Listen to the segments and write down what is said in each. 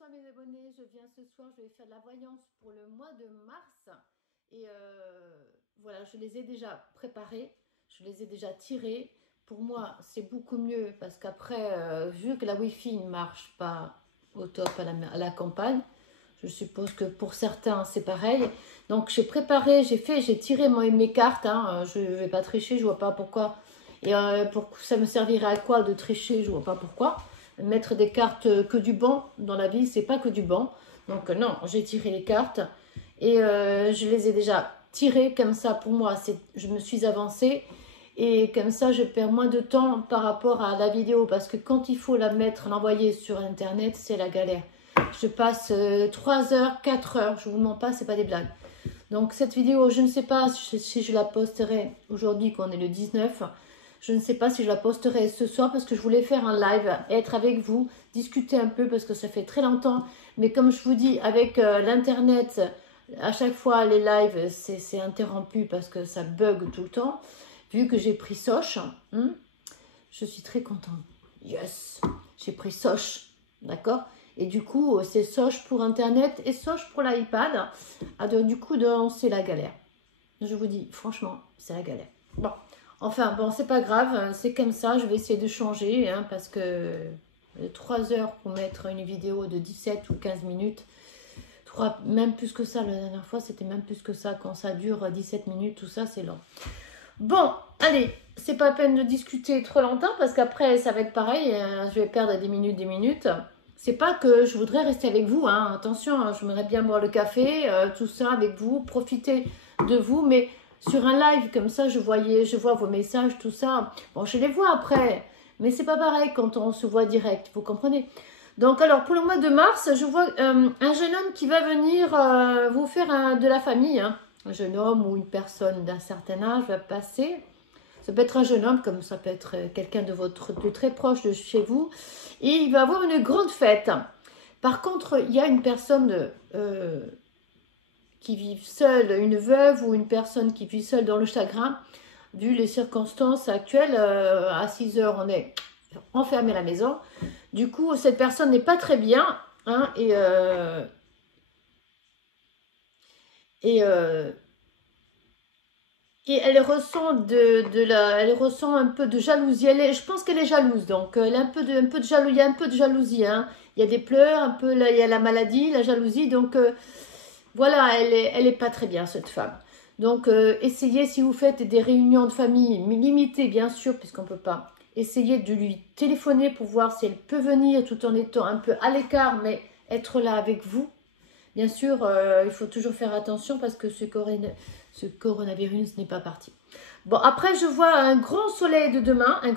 Bonsoir mes abonnés, je viens ce soir, je vais faire de la voyance pour le mois de mars. Et voilà, je les ai déjà préparés, je les ai déjà tirés. Pour moi, c'est beaucoup mieux parce qu'après, vu que la Wi-Fi ne marche pas au top à la campagne, je suppose que pour certains, c'est pareil. Donc j'ai préparé, j'ai tiré mes cartes, hein, je ne vais pas tricher, je ne vois pas pourquoi. Et ça me servirait à quoi de tricher, je ne vois pas pourquoi. Mettre des cartes que du bon dans la vie, c'est pas que du bon. Donc non, j'ai tiré les cartes et je les ai déjà tirées comme ça. Pour moi, je me suis avancée et comme ça, je perds moins de temps par rapport à la vidéo parce que quand il faut l'envoyer sur Internet, c'est la galère. Je passe 3 heures, 4 heures, je vous mens pas, c'est pas des blagues. Donc cette vidéo, je ne sais pas si je la posterai aujourd'hui, qu'on est le 19. Je ne sais pas si je la posterai ce soir parce que je voulais faire un live, être avec vous, discuter un peu parce que ça fait très longtemps. Mais comme je vous dis, avec l'internet, à chaque fois les lives, c'est interrompu parce que ça bug tout le temps. Vu que j'ai pris Soch, je suis très contente. Yes, j'ai pris Soch, d'accord? Et du coup, c'est Soch pour internet et Soch pour l'iPad. Du coup, c'est la galère. Je vous dis, franchement, c'est la galère. Bon. Enfin, bon, c'est pas grave, c'est comme ça, je vais essayer de changer, hein, parce que 3 heures pour mettre une vidéo de 17 ou 15 minutes, même plus que ça, la dernière fois, c'était même plus que ça, quand ça dure 17 minutes, tout ça, c'est long. Bon, allez, c'est pas la peine de discuter trop longtemps, parce qu'après, ça va être pareil, je vais perdre des minutes. C'est pas que je voudrais rester avec vous, hein, attention, hein, j'aimerais bien boire le café, tout ça avec vous, profiter de vous, mais sur un live comme ça, je vois vos messages, tout ça. Bon, je les vois après, mais c'est pas pareil quand on se voit direct, vous comprenez? Donc, alors, pour le mois de mars, je vois un jeune homme qui va venir vous faire de la famille, hein. Un jeune homme ou une personne d'un certain âge va passer. Ça peut être un jeune homme, comme ça peut être quelqu'un de très proche de chez vous. Et il va avoir une grande fête. Par contre, il y a une personne qui vit seule, une veuve ou une personne qui vit seule dans le chagrin. Vu les circonstances actuelles, à 6 heures, on est enfermé à la maison. Du coup, cette personne n'est pas très bien. Hein, et elle ressent elle ressent un peu de jalousie. Je pense qu'elle est jalouse, donc elle a un peu de jalousie. Il y a un peu de jalousie, hein. Il y a des pleurs, un peu là, il y a la maladie, la jalousie. Donc voilà, elle est pas très bien cette femme. Donc essayez, si vous faites des réunions de famille limitées, bien sûr, puisqu'on peut pas. Essayez de lui téléphoner pour voir si elle peut venir tout en étant un peu à l'écart, mais être là avec vous. Bien sûr, il faut toujours faire attention parce que ce coronavirus n'est pas parti. Bon, après, je vois un grand soleil de demain, et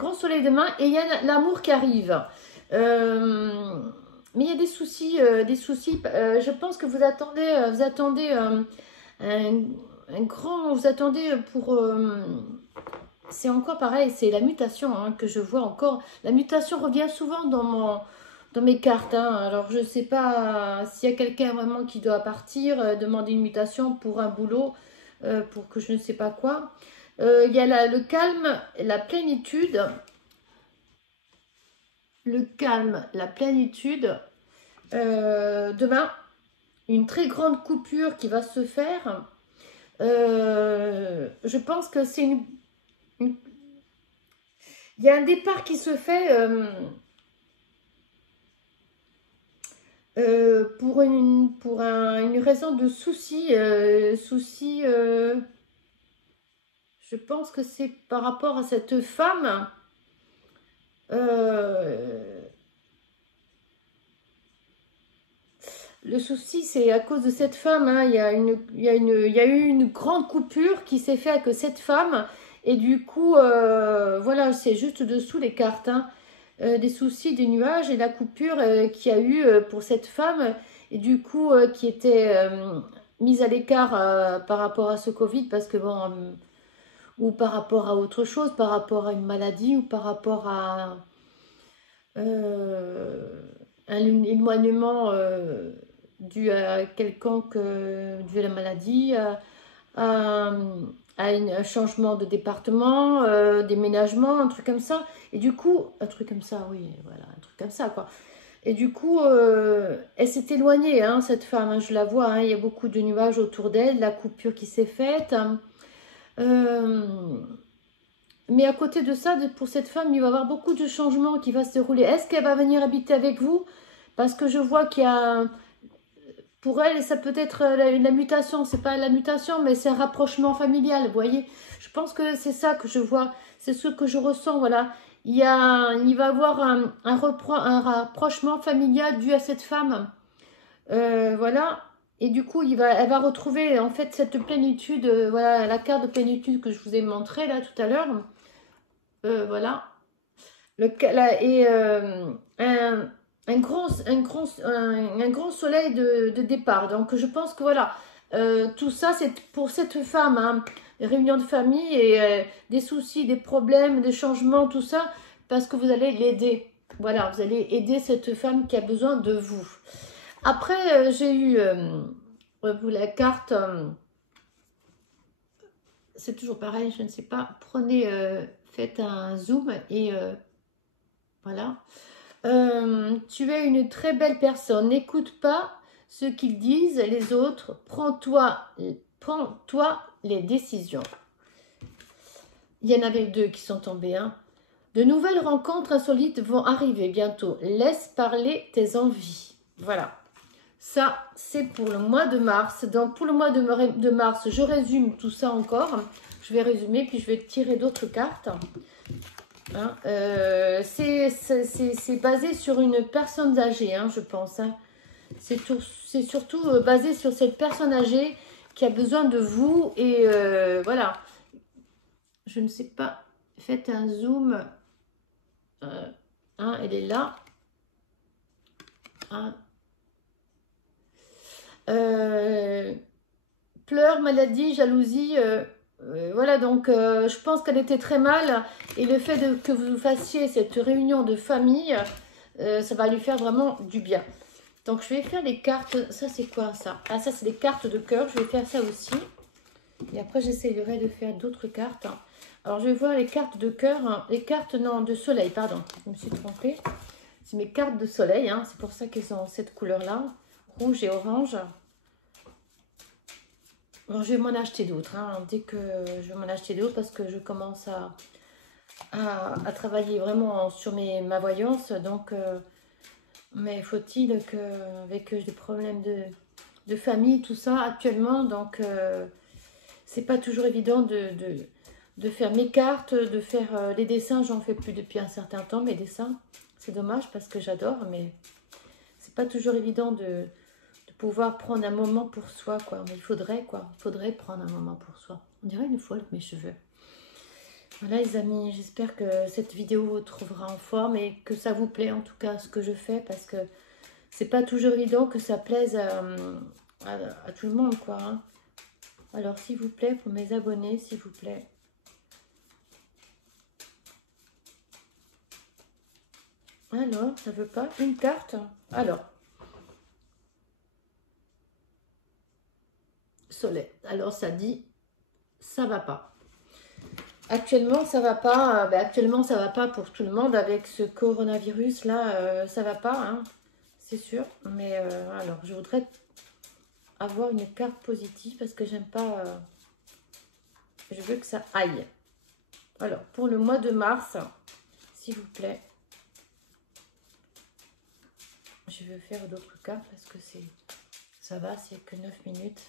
il y a l'amour qui arrive. Mais il y a des soucis, je pense que vous attendez vous attendez pour... c'est encore pareil, c'est la mutation, hein, que je vois encore. La mutation revient souvent dans mes cartes, hein. Alors, je ne sais pas s'il y a quelqu'un vraiment qui doit partir, demander une mutation pour un boulot, pour que je ne sais pas quoi. Il y a le calme, la plénitude. Le calme, la plénitude. Demain, une très grande coupure qui va se faire. Je pense que c'est il y a un départ qui se fait une raison de souci. Je pense que c'est par rapport à cette femme. Le souci, c'est à cause de cette femme, hein. Il y a eu une grande coupure qui s'est faite avec cette femme. Et du coup, voilà, c'est juste dessous les cartes, hein. Des soucis, des nuages et la coupure qu'il y a eu pour cette femme. Et du coup, qui était mise à l'écart par rapport à ce Covid. Parce que bon, ou par rapport à autre chose, par rapport à une maladie ou par rapport à un éloignement dû à quelconque, dû à la maladie, à un changement de département, déménagement, un truc comme ça. Et du coup, un truc comme ça, oui, voilà, un truc comme ça, quoi. Et du coup, elle s'est éloignée, hein, cette femme, hein, je la vois, hein, il y a beaucoup de nuages autour d'elle, la coupure qui s'est faite. Mais à côté de ça, pour cette femme, il va y avoir beaucoup de changements qui vont se dérouler. Est-ce qu'elle va venir habiter avec vous? Parce que je vois qu'il y a... Pour elle, ça peut être la mutation. C'est pas la mutation, mais c'est un rapprochement familial, vous voyez. Je pense que c'est ça que je vois. C'est ce que je ressens, voilà. Il va y avoir un rapprochement familial dû à cette femme. Voilà. Et du coup, elle va retrouver en fait cette plénitude, voilà, la carte de plénitude que je vous ai montrée là tout à l'heure. Voilà. Et un grand soleil de départ. Donc, je pense que voilà, tout ça, c'est pour cette femme, hein, des réunions de famille et des soucis, des problèmes, des changements, tout ça, parce que vous allez l'aider. Voilà, vous allez aider cette femme qui a besoin de vous. Après, j'ai eu la carte, c'est toujours pareil, je ne sais pas, prenez, faites un zoom et voilà. Tu es une très belle personne. N'écoute pas ce qu'ils disent les autres. Prends-toi les décisions. Il y en avait 2 qui sont tombés. Hein. De nouvelles rencontres insolites vont arriver bientôt. Laisse parler tes envies. Voilà. Ça, c'est pour le mois de mars. Donc, pour le mois de mars, je résume tout ça encore. Je vais résumer, puis je vais tirer d'autres cartes. Hein, c'est basé sur une personne âgée, hein, je pense. Hein. C'est surtout basé sur cette personne âgée qui a besoin de vous. Et voilà. Je ne sais pas. Faites un zoom. Hein, elle est là. Hein. Pleurs, maladie, jalousie. Voilà, donc je pense qu'elle était très mal. Et le fait que vous fassiez cette réunion de famille, ça va lui faire vraiment du bien. Donc je vais faire les cartes. Ça, c'est quoi ça? Ah, ça, c'est les cartes de cœur. Je vais faire ça aussi. Et après, j'essayerai de faire d'autres cartes. Alors, je vais voir les cartes de cœur. Hein. Les cartes, non, de soleil, pardon. Je me suis trompée. C'est mes cartes de soleil. Hein. C'est pour ça qu'elles sont cette couleur-là. Rouge et orange. Bon, je vais m'en acheter d'autres. Hein. Dès que je vais m'en acheter d'autres parce que je commence à travailler vraiment sur ma voyance. Donc, mais faut-il que, avec des problèmes de famille, tout ça actuellement, donc c'est pas toujours évident de faire mes cartes, de faire les dessins. J'en fais plus depuis un certain temps, mes dessins. C'est dommage parce que j'adore, mais c'est pas toujours évident de pouvoir prendre un moment pour soi, quoi. Mais il faudrait prendre un moment pour soi. On dirait une folle avec mes cheveux. Voilà les amis, j'espère que cette vidéo vous trouvera en forme et que ça vous plaît en tout cas ce que je fais, parce que c'est pas toujours évident que ça plaise à tout le monde, quoi. Hein. Alors s'il vous plaît, pour mes abonnés, s'il vous plaît. Alors, ça veut pas une carte. Alors. Soleil. Alors ça dit, ça va pas. Actuellement, ça va pas. Actuellement, ça va pas pour tout le monde avec ce coronavirus là. Ça va pas, hein, c'est sûr. Mais alors, je voudrais avoir une carte positive parce que j'aime pas. Je veux que ça aille. Alors, pour le mois de mars, s'il vous plaît. Je vais faire d'autres cartes parce que ça va, c'est que 9 minutes.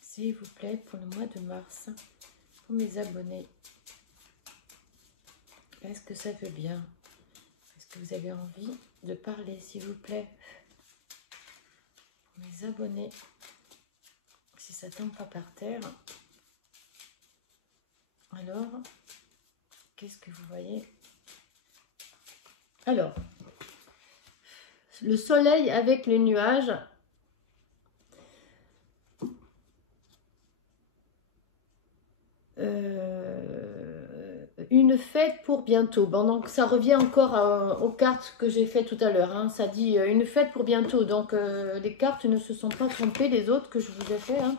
S'il vous plaît, pour le mois de mars, pour mes abonnés. Est-ce que ça veut bien? Est-ce que vous avez envie de parler, s'il vous plaît? Pour mes abonnés, si ça ne tombe pas par terre. Alors, qu'est-ce que vous voyez? Alors, le soleil avec les nuages. Une fête pour bientôt. Bon, donc ça revient encore aux cartes que j'ai fait tout à l'heure. Hein. Ça dit une fête pour bientôt. Donc les cartes ne se sont pas trompées, les autres que je vous ai fait. Hein.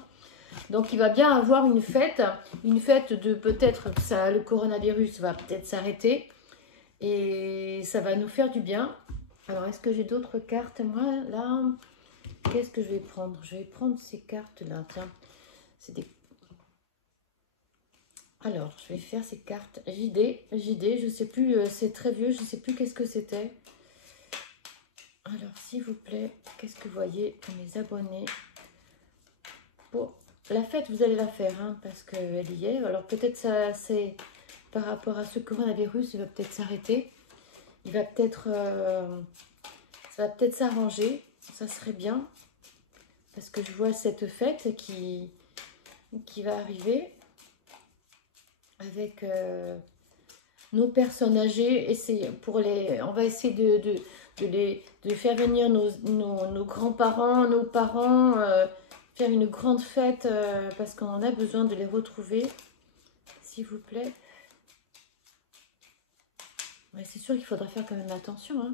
Donc il va bien avoir une fête de peut-être que le coronavirus va peut-être s'arrêter. Et ça va nous faire du bien. Alors, est-ce que j'ai d'autres cartes, moi, là? Qu'est-ce que je vais prendre? Je vais prendre ces cartes-là, tiens. C'est des... Alors, je vais faire ces cartes JD, je sais plus, c'est très vieux, je sais plus qu'est-ce que c'était. Alors, s'il vous plaît, qu'est-ce que vous voyez pour mes abonnés? Pour la fête, vous allez la faire, hein, parce qu'elle y est. Alors, peut-être ça, c'est par rapport à ce coronavirus, il va peut-être s'arrêter. Il va peut-être... ça va peut-être s'arranger. Ça serait bien. Parce que je vois cette fête qui va arriver avec nos personnes âgées. On va essayer de faire venir nos grands-parents, nos parents, faire une grande fête parce qu'on a besoin de les retrouver. S'il vous plaît. Ouais, c'est sûr qu'il faudra faire quand même attention, hein.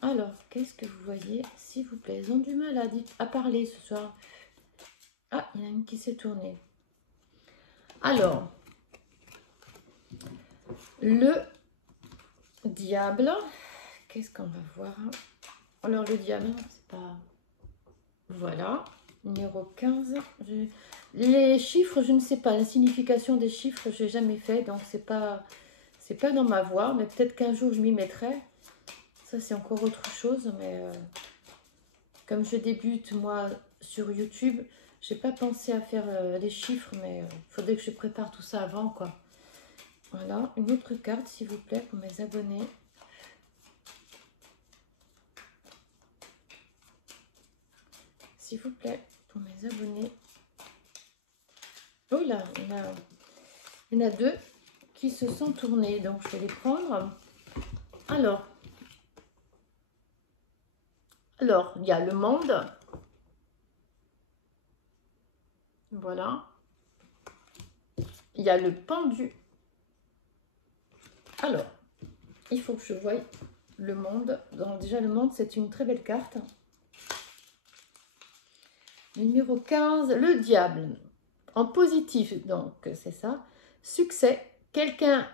Alors, qu'est-ce que vous voyez? S'il vous plaît, ils ont du mal à parler ce soir. Ah, il y en a une qui s'est tournée. Alors, le diable. Qu'est-ce qu'on va voir? Alors, le diable, c'est pas... Voilà, numéro 15. Les chiffres, je ne sais pas. La signification des chiffres, je n'ai jamais fait. Donc, c'est pas dans ma voie. Mais peut-être qu'un jour, je m'y mettrai. Ça, c'est encore autre chose, mais comme je débute, moi, sur YouTube, j'ai pas pensé à faire les chiffres, mais il faudrait que je prépare tout ça avant, quoi. Voilà, une autre carte, s'il vous plaît, pour mes abonnés. S'il vous plaît, pour mes abonnés. Oh là, il y en a deux qui se sont tournés, donc je vais les prendre. Alors, il y a le monde. Voilà. Il y a le pendu. Alors, il faut que je voie le monde. Donc, déjà, le monde, c'est une très belle carte. Numéro 15, le diable. En positif, donc, c'est ça. Succès. Quelqu'un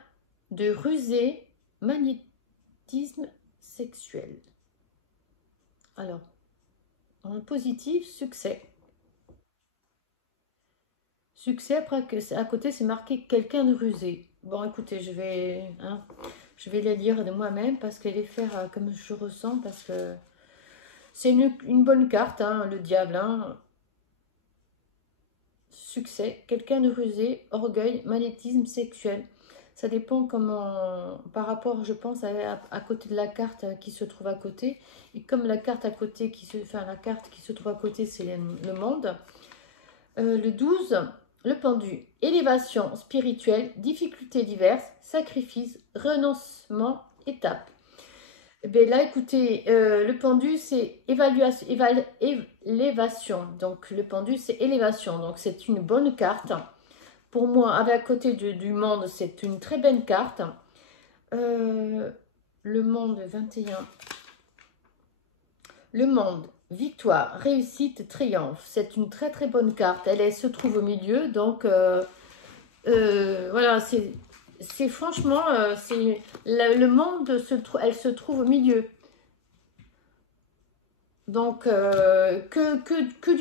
de rusé, magnétisme sexuel. Alors, en positif, succès. Succès, après, à côté, c'est marqué quelqu'un de rusé. Bon, écoutez, je vais les lire de moi-même parce que les faire comme je ressens, parce que c'est une bonne carte, hein, le diable. Hein. Succès, quelqu'un de rusé, orgueil, magnétisme sexuel. Ça dépend comment, par rapport, je pense, à côté de la carte qui se trouve à côté. Et comme la carte à côté, la carte qui se trouve à côté, c'est le monde. Le 12, le pendu. Élévation spirituelle, difficultés diverses, sacrifice, renoncement, étape. Ben là, écoutez, le pendu, c'est élévation. Donc, le pendu, c'est élévation. Donc, c'est une bonne carte. Pour moi, avec à côté du monde, c'est une très belle carte. Le monde 21. Le monde, victoire, réussite, triomphe. C'est une très très bonne carte. Elle se trouve au milieu. Donc, voilà, c'est franchement, le monde, elle se trouve au milieu. Donc, que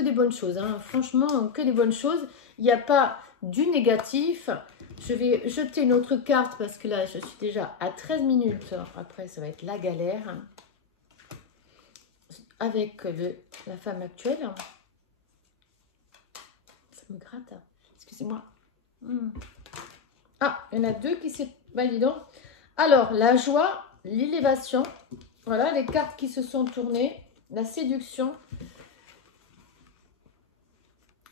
des bonnes choses. Hein. Franchement, que des bonnes choses. Il n'y a pas du négatif. Je vais jeter une autre carte parce que là, je suis déjà à 13 minutes. Après, ça va être la galère. Avec la femme actuelle. Ça me gratte. Excusez-moi. Ah, il y en a deux qui s'est... Bah, dis donc. Alors, la joie, l'élévation. Voilà, les cartes qui se sont tournées. La séduction.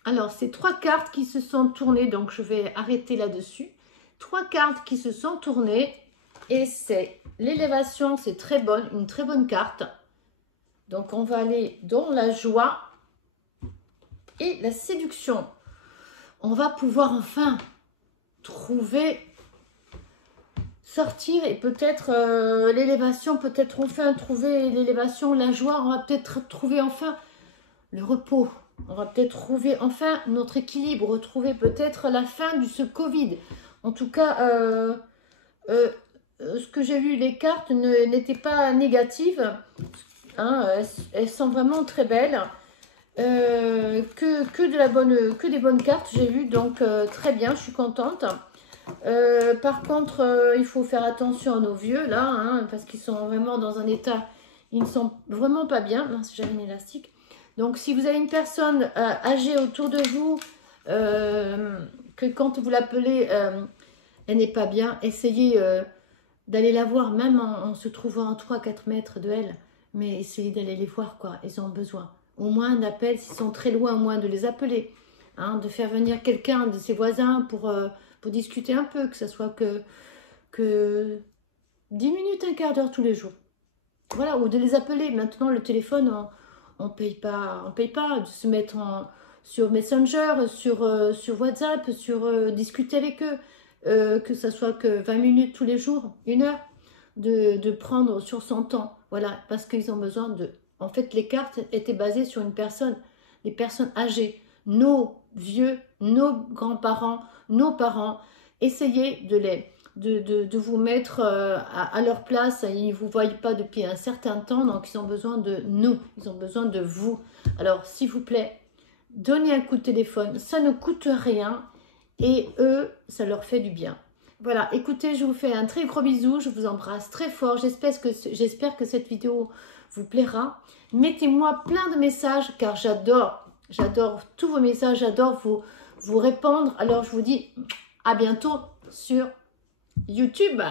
Alors, c'est 3 cartes qui se sont tournées. Donc, je vais arrêter là-dessus. 3 cartes qui se sont tournées. Et c'est l'élévation, c'est très bonne. Une très bonne carte. Donc, on va aller dans la joie et la séduction. On va pouvoir enfin trouver, sortir et peut-être l'élévation, peut-être enfin trouver l'élévation, la joie. On va peut-être trouver enfin le repos. On va peut-être trouver enfin notre équilibre, retrouver peut-être la fin de ce Covid. En tout cas, Ce que j'ai vu, les cartes n'étaient pas négatives. Hein, elles sont vraiment très belles. Que des bonnes cartes, j'ai vu. Donc, très bien, je suis contente. Par contre, il faut faire attention à nos vieux, là, hein, parce qu'ils sont vraiment dans un état... Ils ne sont vraiment pas bien. Mince, j'avais une élastique. Donc, si vous avez une personne âgée autour de vous, que quand vous l'appelez, elle n'est pas bien, essayez d'aller la voir, même en se trouvant à 3-4 mètres de elle. Mais essayez d'aller les voir, quoi. Ils ont besoin. Au moins un appel, s'ils sont très loin, au moins de les appeler. Hein, de faire venir quelqu'un de ses voisins pour discuter un peu, que ce soit que 10 minutes, un quart d'heure tous les jours. Voilà, ou de les appeler. Maintenant, le téléphone, on paye pas de se mettre sur Messenger, sur WhatsApp, discuter avec eux, que ce soit que 20 minutes tous les jours, 1 heure, de prendre sur son temps. Voilà, parce qu'ils ont besoin de... En fait, les cartes étaient basées sur une personne, les personnes âgées, nos vieux, nos grands-parents, nos parents. Essayez de vous mettre à leur place. Ils ne vous voient pas depuis un certain temps, donc ils ont besoin de nous, ils ont besoin de vous. Alors, s'il vous plaît, donnez un coup de téléphone, ça ne coûte rien et eux, ça leur fait du bien. Voilà, écoutez, je vous fais un très gros bisou, je vous embrasse très fort. J'espère que cette vidéo vous plaira. Mettez-moi plein de messages car j'adore tous vos messages, j'adore vous répondre. Alors, je vous dis à bientôt sur YouTube.